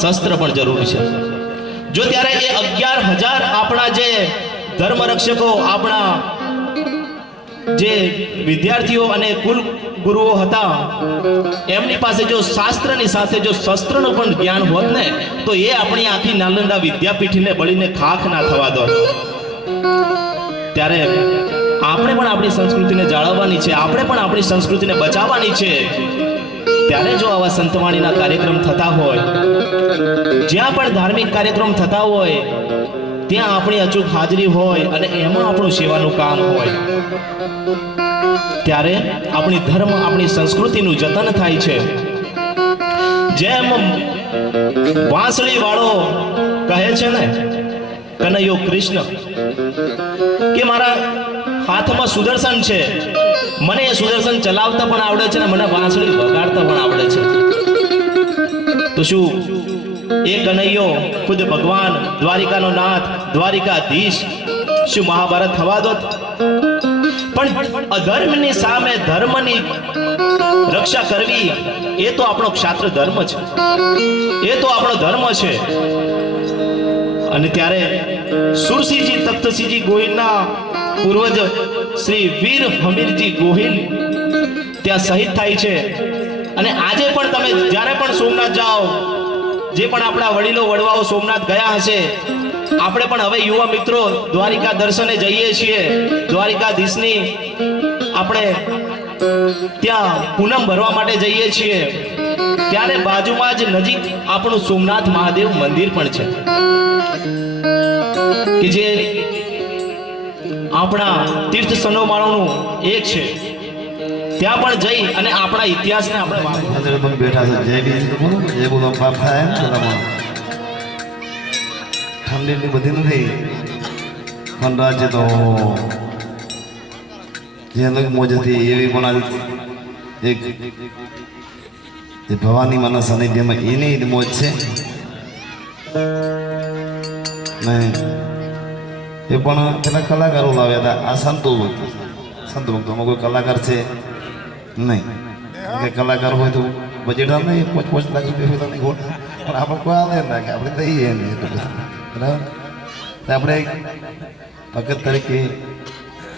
શસ્ત્ર પણ જરૂરી છે। જો ત્યારે એ 11,000 આપણા જે ધર્મ રક્ષકો, આપણા જે વિદ્યાર્થીઓ અને કુલ ગુરુઓ હતા, એમની પાસે જો શાસ્ત્રની સાથે જો શસ્ત્રનું પણ જ્ઞાન હોત ને, તો એ આપણી આખી નાલંદા વિદ્યાપીઠને બળીને ખાખ ના થવા દો। ત્યારે આપણે પણ આપણી સંસ્કૃતિને જાળવવાની છે, આપણે પણ આપણી સંસ્કૃતિને બચાવવાની છે। ત્યારે જો આવા સંતવાણીના કાર્યક્રમ થતા હોય, જ્યાં પણ ધાર્મિક કાર્યક્રમ થતા હોય, ત્યાં આપણી અચૂક હાજરી હોય અને એમાં આપણું સેવાનું કામ હોય, ત્યારે આપણી ધર્મ, આપણી સંસ્કૃતિનું જતન થાય છે। જેમ વાંસળી વાળો કહે છે ને, કનૈયો કૃષ્ણ, કે મારા હાથમાં સુદર્શન છે, મને એ સુદર્શન ચલાવતા પણ આવડે છે ને મને વાંસળી વગાડતા પણ આવડે છે। તો શું એ કનૈયો ખુદ ભગવાન દ્વારિકાનો નાથ, દ્વારિકાધીશ, શું મહાભારત થવા દોત? પણ અધર્મની સામે ધર્મની રક્ષા કરવી એ તો આપણો ક્ષાત્ર ધર્મ છે, એ તો આપણો ધર્મ છે। અને ત્યારે સુરસિંહજી તખ્તસિંહજી ગોહિલના પૂર્વજ શ્રી વીર હમીરજી ગોહિલ ત્યાં શહીદ થાય છે। અને આજે પણ તમે જ્યારે પણ સોમનાથ જાઓ, જે પણ આપણા વડીલો વડવાઓ સોમનાથ ગયા હશે, આપણે પણ હવે યુવા મિત્રો દ્વારિકા દર્શને જઈએ છીએ, દ્વારિકાધીશની આપણે ત્યાં પૂનમ ભરવા માટે જઈએ છીએ, ત્યારે બાજુમાં જ નજીક આપણું સોમનાથ મહાદેવ મંદિર પણ છે, કે જે આપણા તીર્થ સનોમાળોનું એક છે। ત્યાં પણ જઈ અને આપણા ઇતિહાસને આપણે બેઠા છે। જય બી બોલો, જય બોલો બાપ થાય ને ઠંડી એટલી બધી નથી, પણ રાજ્ય તો જે અલગ મોજ હતી એવી પણ એક ભવાની માના સાનિધ્યમાં એની જ મોજ છે ને। એ પણ પેલા કલાકારો લાવ્યા હતા, આ સંતો ભક્તોમાં કોઈ કલાકાર છે નહીં, કે કલાકાર હોય તો બજેટ નહીં, 5-5 લાખ રૂપિયા નહીં ગોળ, પણ આપણે કોઈ આવે ના કે આપણે દઈએ નહીં એટલું બધું, બરાબર? આપણે ભગત તરીકે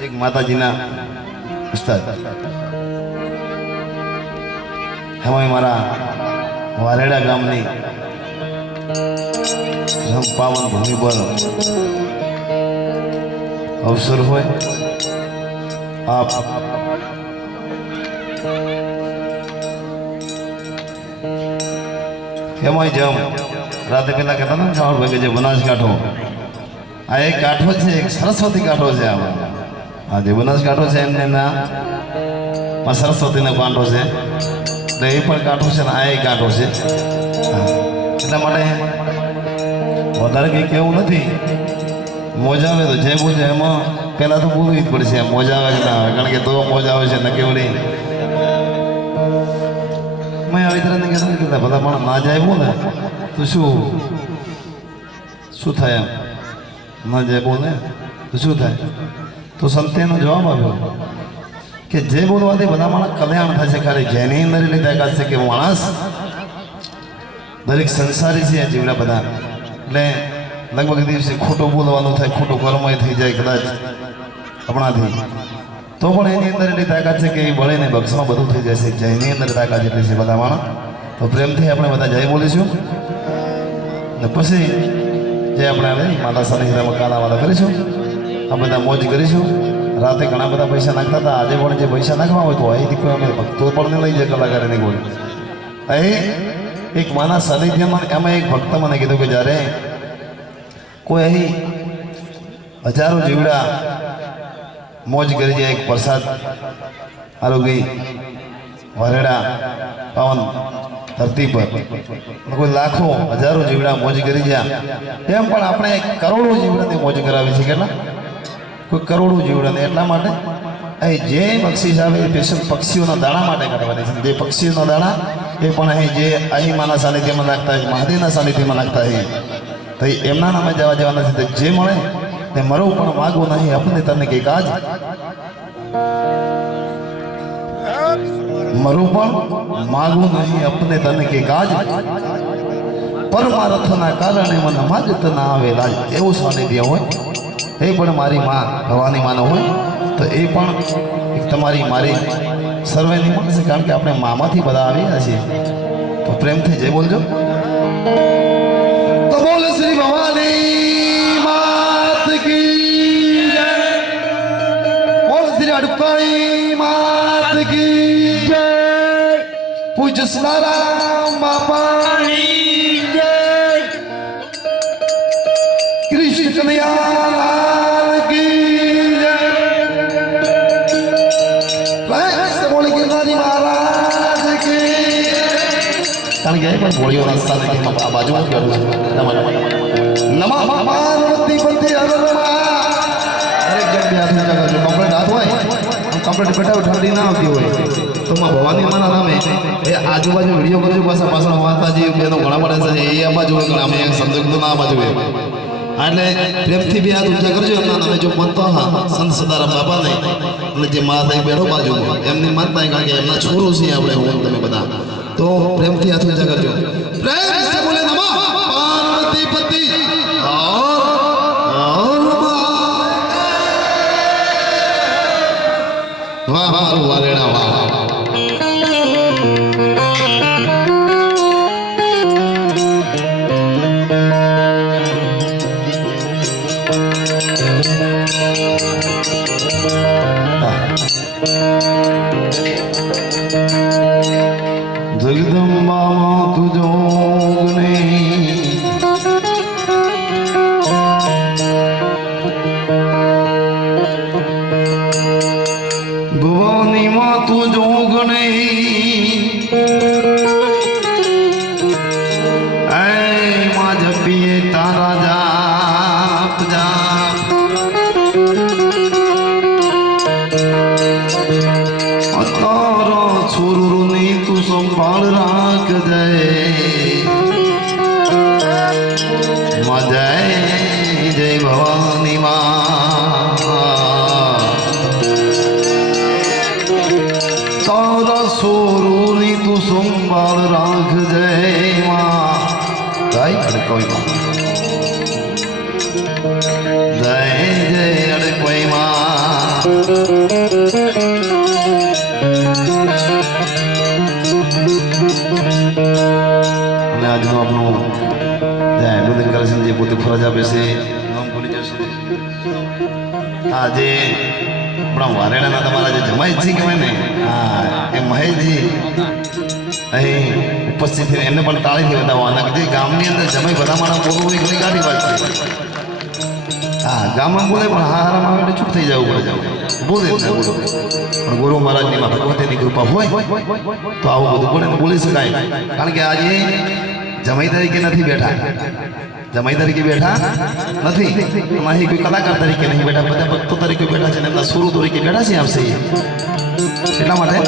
એક માતાજીના ઉસ્તાદ, એમાં મારા વારેડા ગામની પાવન ભૂમિ પર અવસર હોય, આપ એમાંય જેમ રાતે પેલા કહેતા હતા ને ચાવડ ભાઈ, જે બનાસકાંઠો, આ એક કાંઠો છે, એક સરસ્વતી કાંઠો છે આમાં, આ જે બનાસકાંઠો છે એમને ના સરસ્વતીનો કાંઠો છે, એટલે એ પણ કાંઠો છે ને આ એક કાંઠો છે। એટલા માટે વધારે કંઈ કેવું નથી, મોજ આવે તો જે બોલે એમાં પહેલાં તો બોલવું જ પડશે, મોજ આવે કે ના આવે, કારણ કે તો મોજ આવે છે ને કેવડી મેં આવી તરફ નહીં કહેતા બધા પણ ના જાય બોલે તો શું થાય, એમ ના જાય બોલે તો શું થાય? તો સંતેનો જવાબ આવ્યો કે જે બોલવાથી બધા માણસ કલ્યાણ થશે, ખાલી જેની અંદર એટલી તાકાત છે કે માણસ દરેક સંસારી છે જીવડા બધા, એટલે લગભગ દિવસે ખોટું બોલવાનું થાય, ખોટું કર્મય થઈ જાય કદાચ આપણાથી, તો પણ એની અંદર એટલી તાકાત છે કે એ બળે ને બક્ષમાં બધું થઈ જશે, જયની અંદર તાકાત એટલી છે બધા માણસ। તો પ્રેમથી આપણે બધા જય બોલીશું ને પછી જે આપણે આવે માતા સાનિધ્યમાં કાલાવાલા કરીશું, આ બધા મોજ કરીશું। રાતે ઘણા બધા પૈસા નાખતા હતા, આજે પણ જે પૈસા નાખવા હોય તો અહીંથી કોઈ અમે ભક્તો પણ લઈ જાય કલાકારની ગોળી, અહીં એક માના સાનિધ્યમાં એમાં એક ભક્ત મને કીધું કે જ્યારે કોઈ અહીં હજારો જીવડા મોજ કરી જાય, એક પ્રસાદ આરોગી વારેડા પાવન ધરતી પર કોઈ લાખો હજારો જીવડા મોજ કરી ગયા, એમ પણ આપણે કરોડો જીવડાને મોજ કરાવી છે, કેટલા કોઈ કરોડો જીવડાને। એટલા માટે અહીં જે બક્ષિસ આવે એ સ્પેશિયલ પક્ષીઓના દાણા માટે કાઢવાની છે, જે પક્ષીઓના દાણા એ પણ અહીં જે અહીં માના સાનિધ્યમાં નાખતા હોય, મહાદેવના સાનિધ્યમાં નાખતા હોય, તો એમના નામે જવાના છે। જે મળે તે મરવું પણ માગવું નહીં, આપણે તને કંઈક આજ મરું પણ માગવું નહીં, अपने तन के काज પરમાર્થના કારણે મને માગત ના આવે લાજ એવું સાનિધ્ય હોય એ પણ મારી માં ભવાની માનો હોય તો એ પણ એક તમારી મારી સર્વેની માં છે, કારણ કે આપણે મામાંથી બધા આવ્યા છીએ. તો પ્રેમથી જય બોલજો. તો બોલ શ્રી ભવાની માત કી જય, બોલ શ્રી અડકાઈ માત કી જય, પૂજ્ય સનારામ બાપાની જય, કૃષ્ણ કનૈયાલાલ કી જય, બોલ ગિરનારી મહારાજ કી. કારણ કે પણ ભોળીઓના સાનિધ્યમાં આ બાજુ જ કરું છું. નમઃ પાર્વતી પતિ હર દરેક જણ હાથ ઊંચા કરજો. કમ્પ્લેટ હાથ હોય કમ્પ્લેટ બેઠા ઠંડી ના આવતી હોય તો માં ભવાની માના નામે એ આજુબાજુ વિડીયો કરજો. પાછળ માતાજી બેનો ઘણા બધા છે એ આ બાજુ નામે સમજો તો ના બાજુ એટલે પ્રેમથી બે હાથ ઊંચા કરજો એમના નામે. જો બનતો હા સંત સદારામ બાપાને અને જે માતા બેઠો બાજુ એમની માનતા, કારણ કે એમના છોરું છે આપણે હું તમે બધા, તો પ્રેમથી હાથ ઊંચા કરજો. પ્રેમ સે બોલે નમઃ પાર્વતી પતિ વાહ મારું વારેણા વાહ. જગદંબામાં તુજો ભવાની માં તું જોગ નહીં, માં જપીએ તારા જાપ જાપ, તારો છોરુની તું સંભાળ રાખજે માં. જય જય ભવાની માં, તારા છોરુની તું સંભાળ રાખજે માં. જય અડકોઈ માં, જય જય અડકોઈ માં. અને આજનું આપણું ત્યાં હેન્ડલિંગ કરે છે જે પોતે ફરજ આપે છે નામ ભૂલી જશે. આજે આપણા વારેણાના તમારા જે જમાઈજી કહેવાય ને, હા એ મહેશજી અહીં ઉપસ્થિત થઈને એમને પણ તાળીથી બતાવવાના કે જે ગામની અંદર જમાઈ બધા મારા બોલવું હોય ઘણી ગાડી વાત છે. હા ગામમાં બોલે પણ હારામાં આવે એટલે ચૂપ થઈ જવું પડે. જાવ બોલે બોલો પણ ગુરુ મહારાજની માં ભગવતીની કૃપા હોય તો આવું બધું બોલે બોલી શકાય. કારણ કે આજે જમાઈ તરીકે નથી બેઠા, જમાઈ તરીકે બેઠા નથી, અહીં કોઈ કલાકાર તરીકે નહીં બેઠા, બધા ભક્તો તરીકે બેઠા છે, એમના સુરો તરીકે બેઠા છે આપશે. એટલા માટે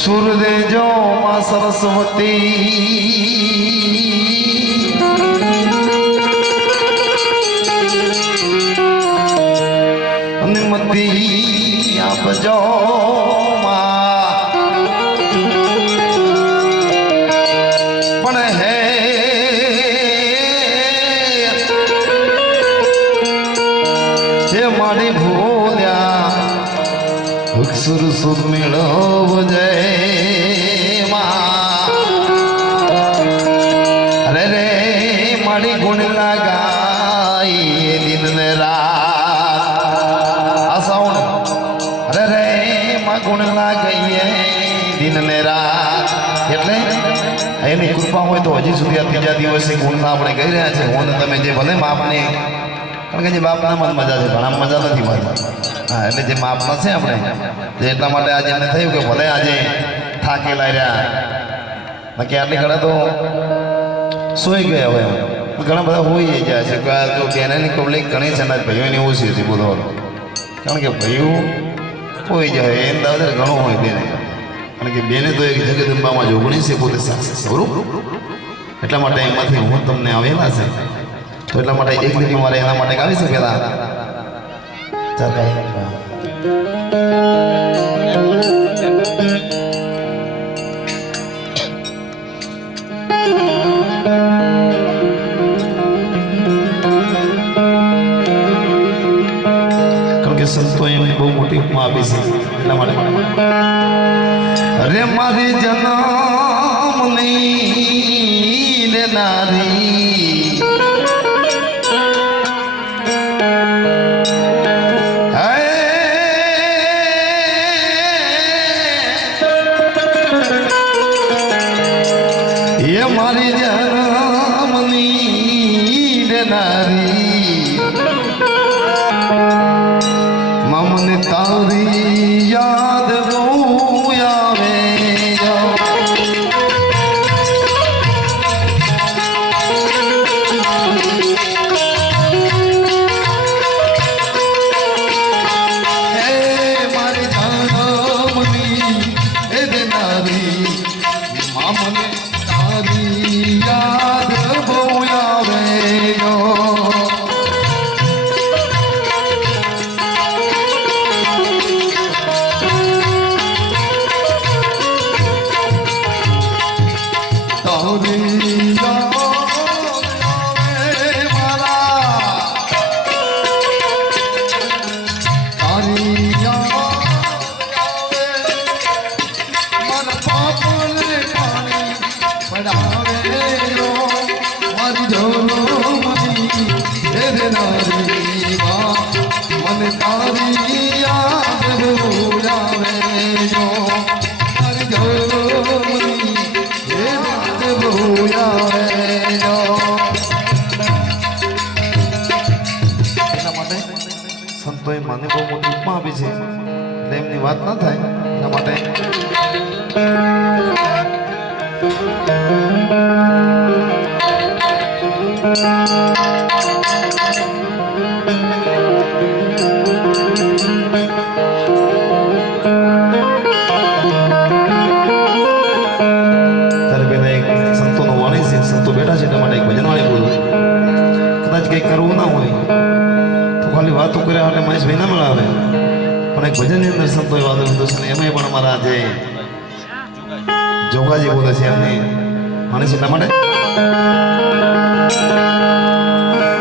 સુર દેજો માં સરસ્વતી, અને મતી આપજો પણ હે મારી ભૂલ્યા અક્ષર સુર મેળવજે અરે રે મારી ગુણ લગાઈ દિન ને રાત આ સાઉન્ડ. અરે રે માં ગુણ લાગીએ દિન ને રાત, એટલે એની કૃપા હોય તો હજી સુધી આ ત્રીજા દિવસે ગુણના આપણે કહી રહ્યા છે. હું તમે જે ભલે માપને, કારણ કે જે બાપના મન મજા છે ઘણા મજા નથી મળતી. હા એટલે જે માપના છે આપણે એટલા માટે આજે એમને થયું કે ભલે આજે થાકેલા રહ્યા, બાકી આટલી ઘણા તો સોઈ ગયા હોય, ઘણા બધા હોઈ જાય છે. જો બેનાની પબ્લિક ઘણી છે ને ભાઈઓની ઓછી હતી બોલવાનું, કારણ કે ભાઈઓ હોઈ જાય એ અંદાજે ઘણું હોય બેને, કારણ કે બેને તો એક જગદંબામાં જોગણી છે પોતે સ્વરૂપ. એટલા માટે એમાંથી હું તમને આવેલા છે તો એટલા માટે એક લીટી મારે એના માટે ગાવી શકે ચાલ ગાઈ સંતો એમને બહુ મોટી ઉપમા આપી છે એટલા માટે અરે મારી જન્મની લેનારી એ મારી જન્મની લેનારી મને તારી યાદ બહુ આવે હે મારી જન્મની એ દેનારી મને તારી યાદ બહુ આવે મને તારી યાદ બોલાવે જો મારી જન્મની યાદ બોલાવે જો એના માટે સંતોએ મને બહુ મોટી ઉપમા આપી છે એટલે એમની વાત ના થાય એના માટે સંતો બેઠા છે એટલા માટે એક ભજન વાળી બોલું કદાચ કંઈ કરવું ના હોય તો ખાલી વાતો કર્યા એટલે મહેશભાઈ ના મળાવે પણ એક ભજનની અંદર સંતોએ વાતો લીધો છે એમાં પણ અમારા જે જોગાજી બોલે છે એમને માને છે એટલા માટે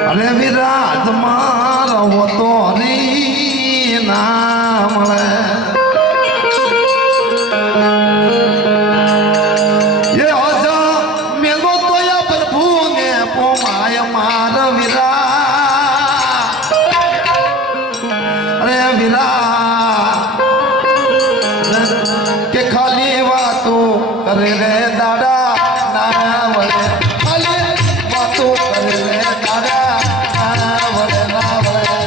અરે વિરાજ મારો તો હરી ના મળે કે ખાલી વાતો કરે રે દાડા ના વળે ખાલી વાતો કરે રે દાડા ના વળે ના વળે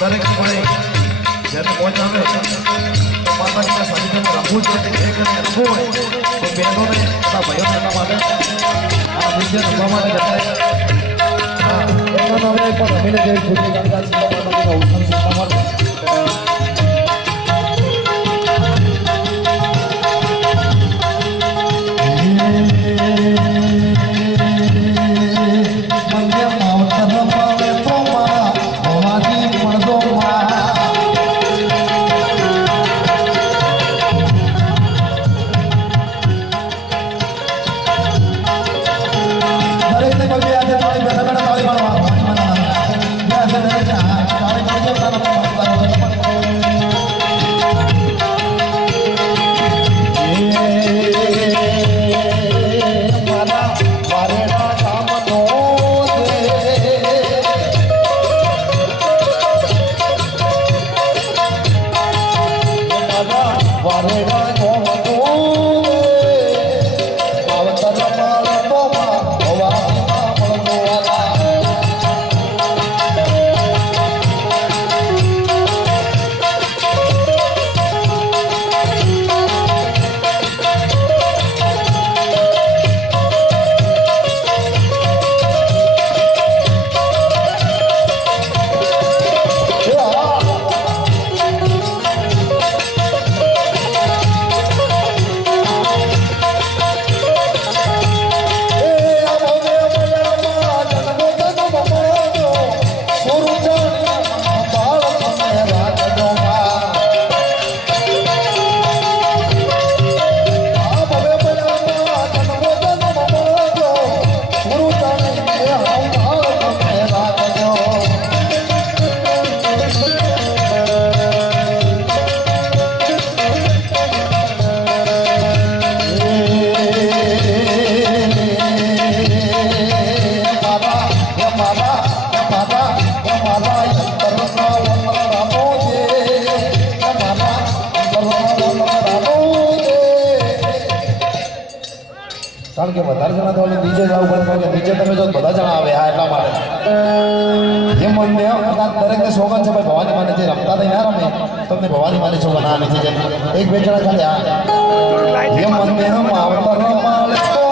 દરેક મળે જેને પહોંચાવે માતાજીના સાનિધ્યમાં રમવું છે એક રમવું હોય તો બહેનોને તથા ભાઈઓને એના માટે આ નૃત્ય રમવા માટે જતા હા બહેનોને હવે પણ રમીને જે ખુશી કરતા શીખવા માટે ઉત્સાહ શીખવા માટે મંદિર માવતર કે વધારે જણા તો ઓલી નીચે જવું પડે કારણ કે નીચે તમે જો બધા જણા આવે હા એટલા માટે એમ મને દરેકને સોગન છે ભાઈ ભવાની માને જે રમતા નહીં ના રમે તમને ભવાની માને સોગન આ નીચે જાય એક બે જણા ખાલી હા એમ મને આવતા રમાડે તો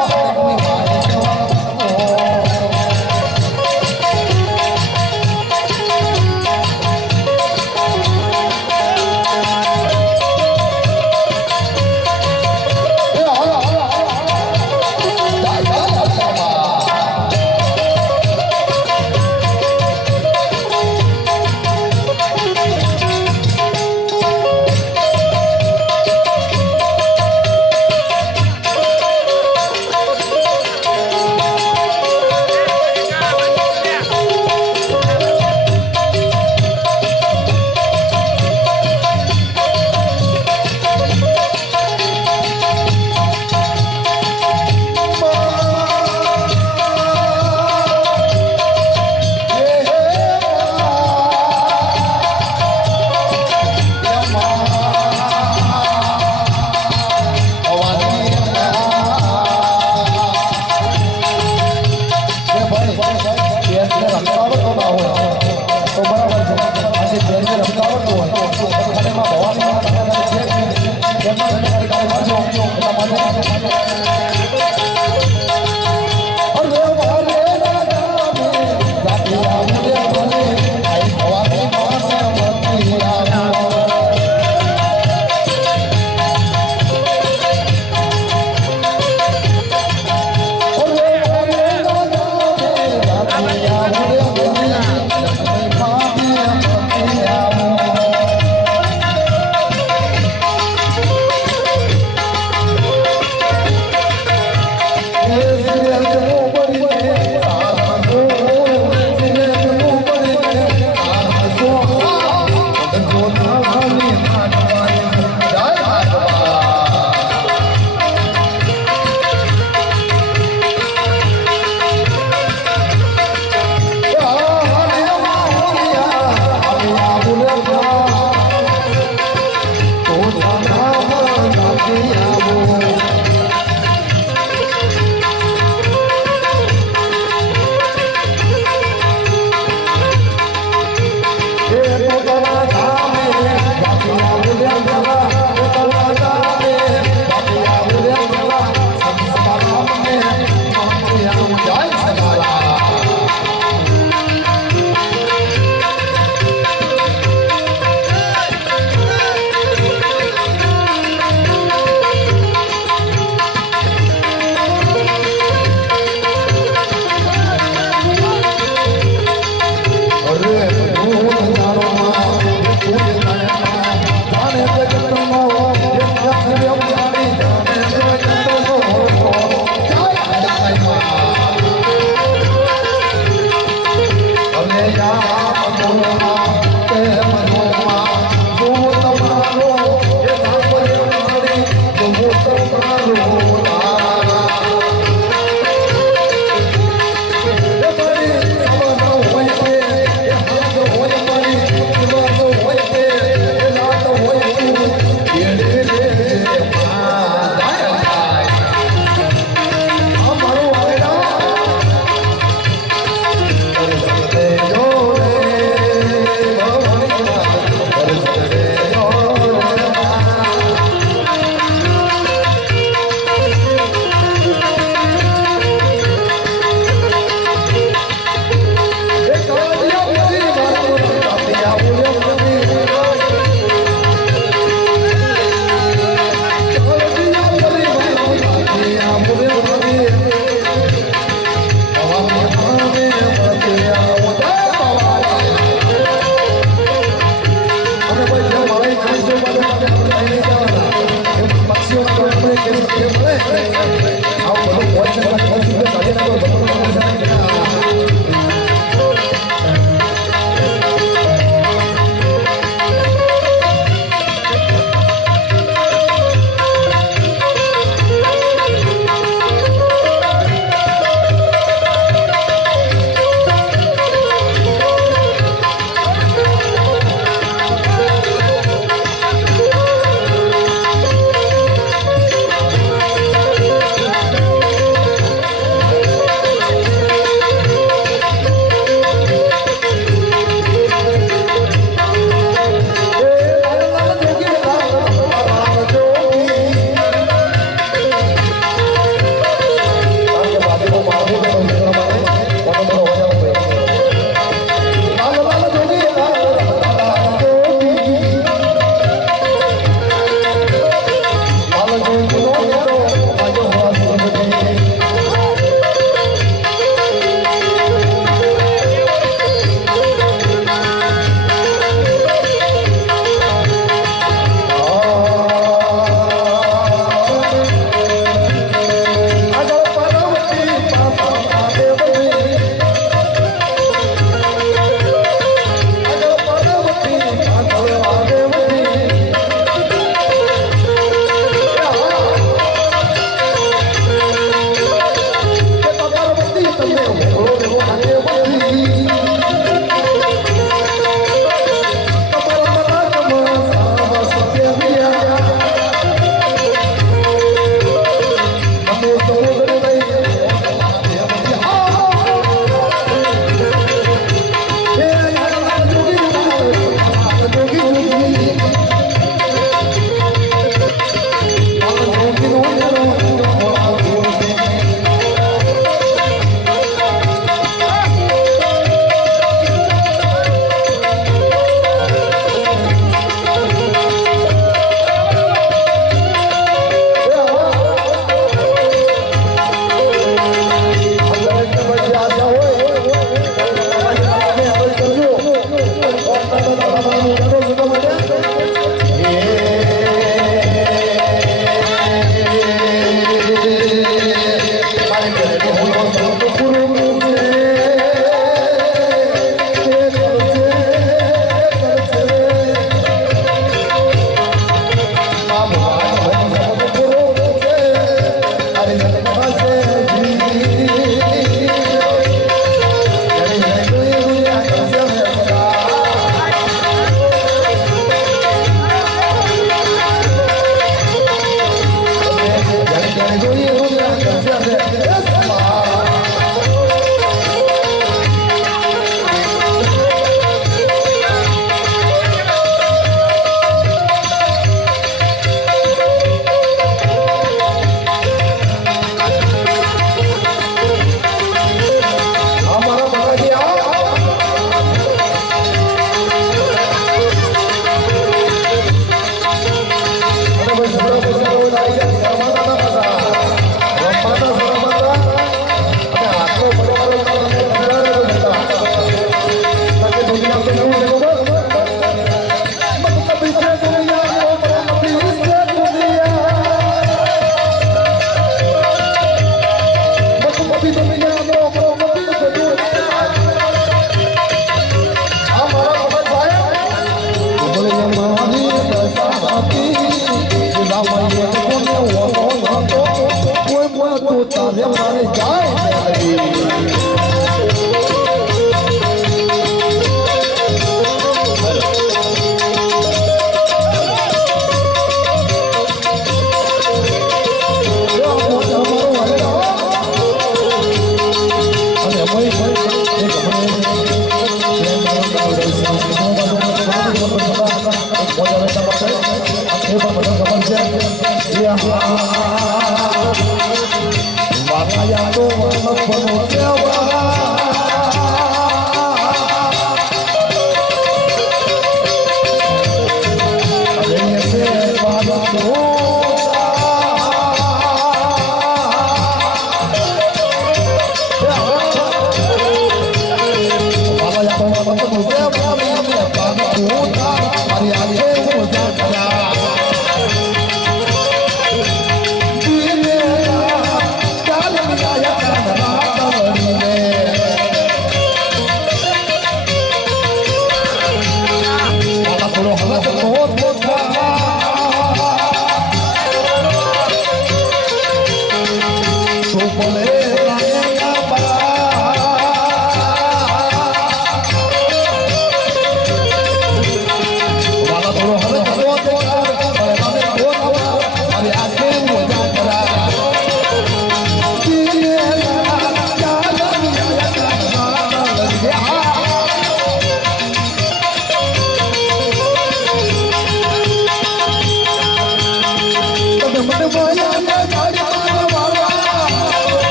Yo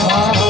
વાત